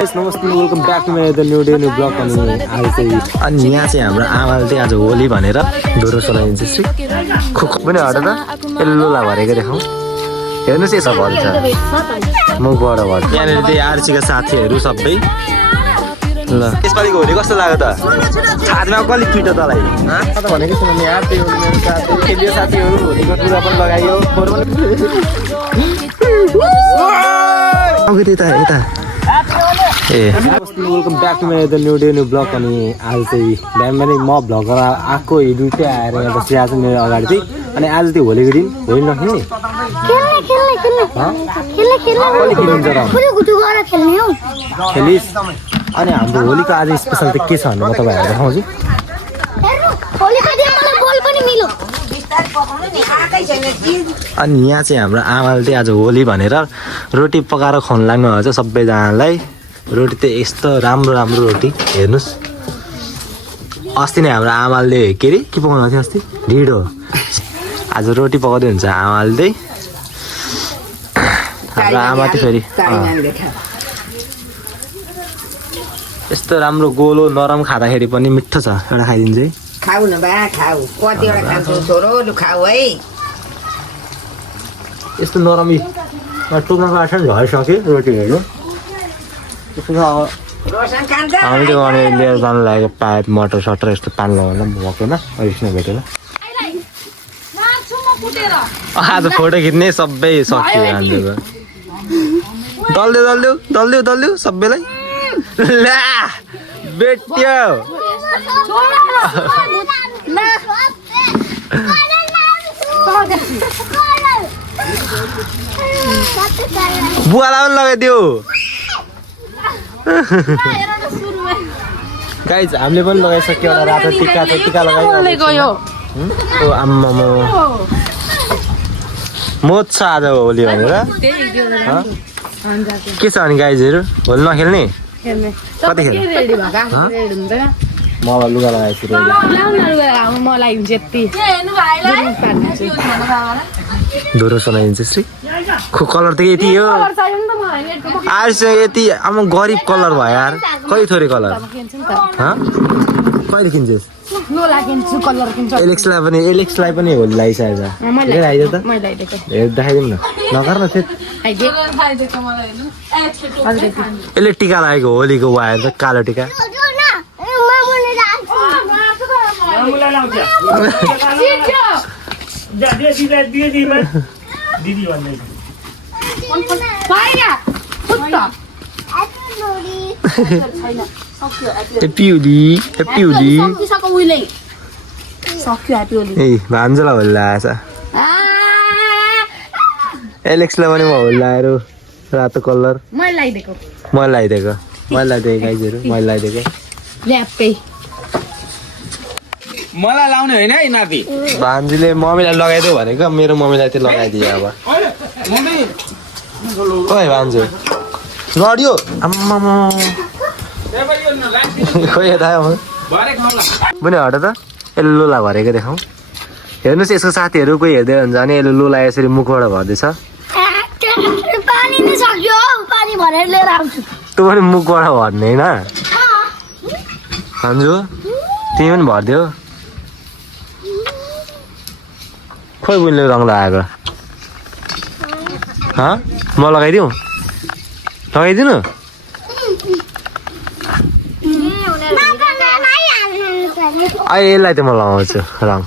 नमस्ते welcome back to my the new day new blog अनि यहाँ चाहिँ हाम्रो आमाले चाहिँ आज होली भनेर डोरो चलाइन्छ खुख पनि हट त एल्लोला भरेको देखाउँ हेर्नुहोस् यसो भन्छ मुखबाट भन्छ यहाँनिर चाहिँ आरसीका साथीहरू सबै ल यसपालिको होली कस्तो लाग्यो त छातीमा कति पिटो तलाई भनेको छु नि यार त्यो मेरो साथी खेलियो साथीहरू होलीको टुरा पनि लगायो यता welcome back to my the new day new blog अनि आज चाहिँ बिहान पनि म भ्लगर आएको हिँड्नु चाहिँ आएर यहाँ बसिरहेको छु मेरो अगाडि चाहिँ अनि आज चाहिँ होलीको दिन होली नखेल्ने खेलिस् अनि हाम्रो होलीको आज स्पेसल चाहिँ के छ भने म तपाईँहरूलाई देखाउँछु अनि यहाँ चाहिँ हाम्रो आमाले चाहिँ आज होली भनेर रोटी पकाएर खुवाउनु लाग्नु भएको छ सबैजनालाई रोटी चाहिँ यस्तो राम्रो राम्रो रोटी हेर्नुहोस् अस्ति नै हाम्रो आमाले के अरे के पकाउनु थियो अस्ति ढिँडो आज रोटी पकाउँदै हुन्छ आमाले चाहिँ हाम्रो आमा चाहिँ फेरि यस्तो राम्रो गोलो नरम खाँदाखेरि पनि मिठो छ एउटा खाइदिन्छ है खाऊ न बा खाऊ कतिवटा खान्छौ छोरो लु खाऊ है यस्तो नरमी टोक्न काट्छ नि झरिसक्यो रोटीहरू हामी चाहिँ अनि लिएर जानु लागेको पाइप मटर सटर यस्तो पानी लगाउन भएकोमा अहिलेसम्म भेटेर आज फोटो खिच्ने सबै सक्यो हान्दियो दल्दियो सबैलाई ला बेट्यो बुवालाई पनि लगाइदियो गाइज हामीले पनि लगाइसक्यो एउटा रातो टिका चाहिँ टिका लगाइयो आम्मा मोज छ आज होली भनेर के छ अनि गाइजहरू होली नखेल्ने कति खेल्ने मलाई लुगा लगाएको छु डोरो चलाइदिन्छ श्री खो कलर त यति हो आज यति अब गरिब कलर भयो यार कहिले थोरै कलर कहिले किन्छस् एलेक्सलाई पनि होली लगाइसकेको छ लगाइदियो त देखाइदिउँ न नगर न यसले टिका लागेको होलीको वायर त कालो टिका भान्जोलाई होली लगाएछ एलेक्सलाई पनि म होली लगाएर रातो कलर मैले लगाइदिएको गाइजहरू मैले लगाइदिएको मलाई लाउने होइन है नाति भान्जीले मम्मीलाई लगाइदियो भनेको मेरो मम्मीलाई चाहिँ लगाइदियो अब खोइ भान्जु लड्यो आम्मामा खोइ यता पनि हट त एल्लोला भरेको देखाउँ हेर्नुहोस् यसको साथीहरू कोही हेर्दै हुन्छ भने एल्लोला यसरी मुखबाट भर्दैछ तँ पनि मुखबाट भर्ने होइन भान्जु तिमी पनि भरिदियो खोइ बुझ्ने रङ लगाएको म लगाइदिउँ लगाइदिनु यसलाई त म लगाउँछु रङ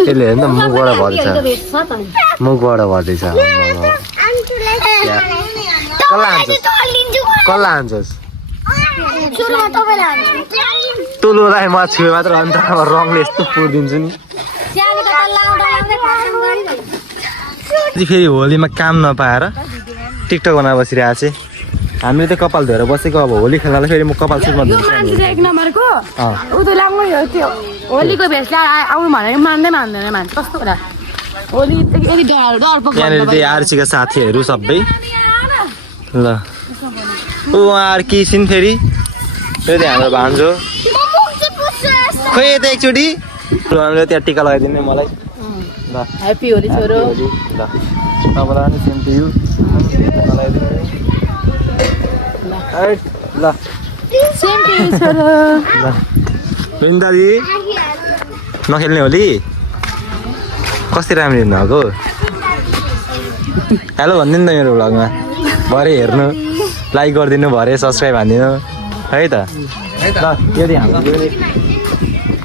यसले हेर्नु त मुखबाट भर्दैछ कसलाई हान्छस् तुलोलाई म छुए मात्र अन्त रङले यस्तो पुरिदिन्छु नि फेरि होलीमा काम नपाएर टिकटक बनाएर बसिरहेको चाहिँ हामीले त कपाल धोएर बसेको अब होली खेल्नलाई फेरि म कपाल सुटमा धुन्छु यहाँनिर चाहिँ आरसीका साथीहरू सबै ल उहाँहरू कि छिन् फेरि हाम्रो भान्जो खोइ यता एकचोटि त्यहाँ टिका लगाइदिने मलाई ल ह्याप्पी होली छोरो ल तपाईँलाई पनि सेम टु यु लगाइदिनु ल सेम टेस्ट र ल वृन्दाजी नखेल्ने होली कति राम्रो हिँड्नु हेलो भनिदिनु त मेरो भ्लगमा भरे हेर्नु लाइक गरिदिनु भरे सब्सक्राइब हानिदिनु है त ल यदि हाम्रो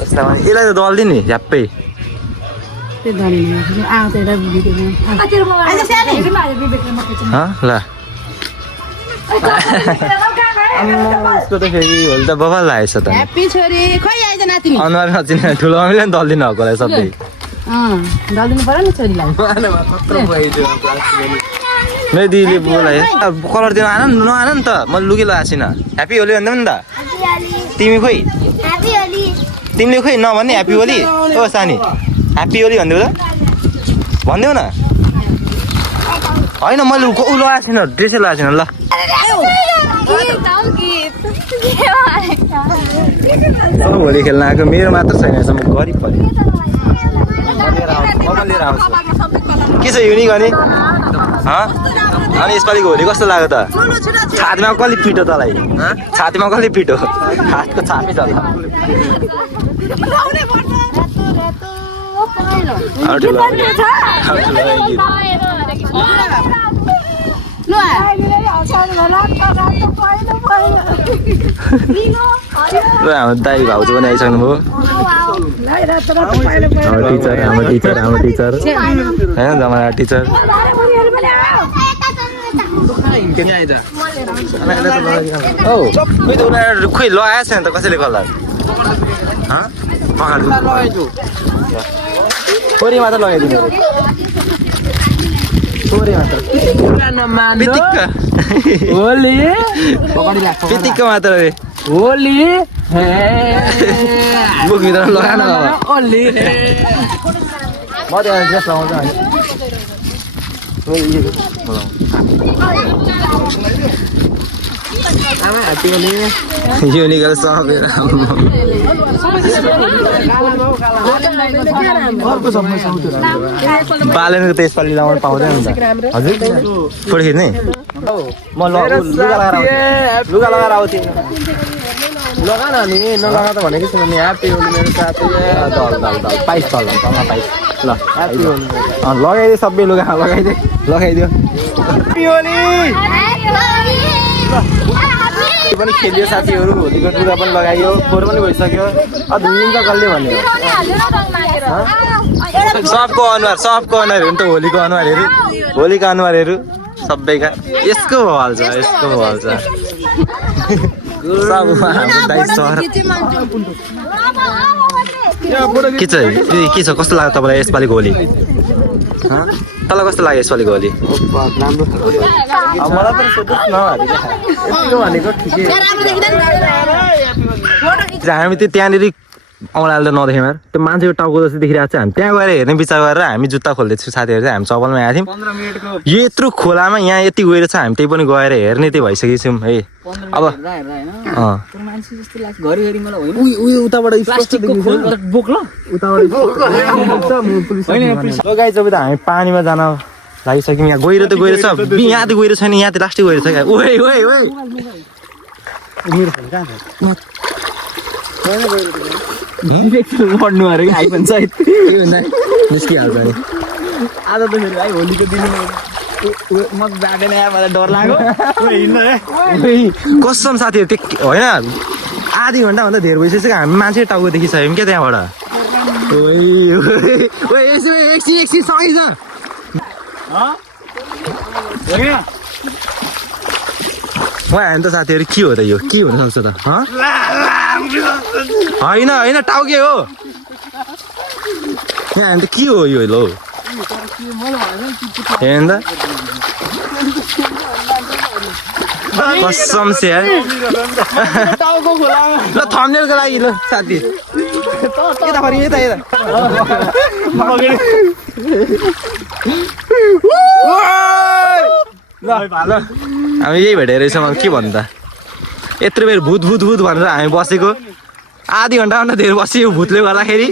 यसलाई त दल्दिनु नि झ्याप्पै त्यो धनी आउँछ एउटा ल उसको त फेरि होली त बबाल लागेछ त ह्याप्पी छोरी खोइ आइज नातिनी अनुहार नचिने ठुलो मम्मीले पनि दल्दिनु भएको होला सबै दलिदिनु पर्यो नि छोरीलाई मेरो दिदीले बोलायो कलर दिनु आन नआन नि त म लुकी लगाएको छैन ह्याप्पी होली भन्दा नि त तिमी खोइ तिमीले खोइ नभन्ने ह्याप्पी होली ओ सानी ह्याप्पी होली भनिदेऊ त भनिदेऊ न होइन मैले ऊ लगाएको छैन ड्रेसै लगाएको छैन ल होली खेल्न आएको मेरो मात्र छैन म गरिब पऱ्यो लिएर आउँछु के छ युनिक अनि अनि यसपालिको होली कस्तो लाग्यो त छातीमा कसले पिटो तँलाई छातीमा कसले पिटो हातको छापी छ हाम्रो दाइ भाउजू पनि आइसक्नु भयो हाम्रो टिचर होइन जमाना टिचर खोइ लगाएको छैन त कसैले कलर थोरै मात्र लगाइदिनु थोरै मात्र पितिक्क मात्र रे होली मुखभित्र लगाएन अब होली म त्यहाँ ड्रेस लगाउँछ यो निकाल सबेर बालेनको त यसपालि लगाउनु पाउँदैन नि त हजुर फोटो खिच्ने म लुगा लगाएर आउँथेँ लगा न नि नलगा त भनेको छैन नि ह्याप्पी होली मेरो साथी पाइस ल ह्याप्पी होली लगाइदियो सबै लुगा लगाइदियो ह्याप्पी होली पनि खेलियो साथीहरू होलीको लुगा पनि लगाइयो फोहोर पनि भइसक्यो धुलिन्छ कसले भन्यो सबको अनुहारहरू नि त होलीको अनुहारहरू सबैका यसको भवाल छ सब हाम्रो दाइ सहर के छ कस्तो लाग्यो तपाईँलाई यसपालिको होली तँलाई कस्तो लाग्यो यसपालिको होली मलाई पनि सोध्नुहोस् न भनेको ठिकै हामी त्यो त्यहाँनिर औँलाले त नदेख्यौँ यार त्यो मान्छेको टाउको जस्तो देखिरहेको छ हामी त्यहाँ गएर हेर्ने विचार गरेर हामी जुत्ता खोल्दैछौँ साथीहरू चाहिँ हामी चपलमा आएको थियौँ यो यत्रो खोलामा यहाँ यति गएर छ हामी त्यही पनि गएर हेर्ने त्यही भइसकेको छौँ है अब गाइस अब त हामी पानीमा जान लागिसक्यौँ यहाँ गएर त गएर छ यहाँ त गएर छैन यहाँ त लास्टै गएर छ क्या पढ्नु अरे आइफोन सहित निस्किहाल्छ नि आज त फेरि भाइ होलीको दिन म जाँदैन मलाई डर लाग्यो कसम साथीहरू त्यो होइन आधी घन्टाभन्दा धेरै भइसक्यो हामी मान्छे टाउको देखिसक्यौँ क्या त्यहाँबाट एकछिन सँगै छ उहाँ हामी त साथीहरू के हो त यो के हुनसक्छ त होइन टाउके हो यहाँ हामी त के हो यो लो हेर्नु त कसम से यार ल थम्नेलको लागि ल साथी यता हामी यही भेटेर रहेछौँ के भन्नु त यत्रो बेर भूत भनेर हामी बसेको आधी घन्टाभन्दा धेरै बस्यो भूतले गर्दाखेरि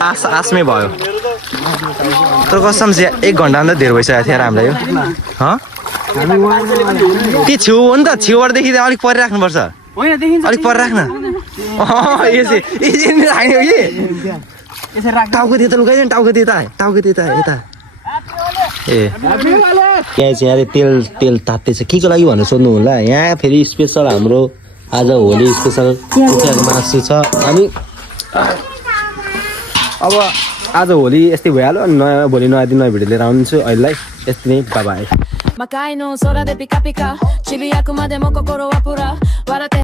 आसमै भयो तर कसम से 1 घन्टाभन्दा धेरै भइसकेको थियो हामीलाई यो त्यो छेउ हो नि त छेउबाट देखिँदा अलिक परे राख्नुपर्छ होइन देखिन्छ अलिक पर राख्न यसरी राख्ने हो कि यसरी राख टाउको त्यता लुकाइदियो नि टाउको त्यता यता ए यहाँ चाहिँ यहाँले तेल तात्दैछ के को लागि भनेर सोध्नु होला यहाँ फेरि स्पेसल हाम्रो आज होली स्पेसल कुखुराको मासु छ अनि अब आज होली यस्तै भइहाल्यो अनि भोलि नयाँ दिन नयाँ भिडियो लिएर आउँछु अहिलेलाई यति नै by Makai no hora de pica pica, chibi akuma de moko koro apura, warate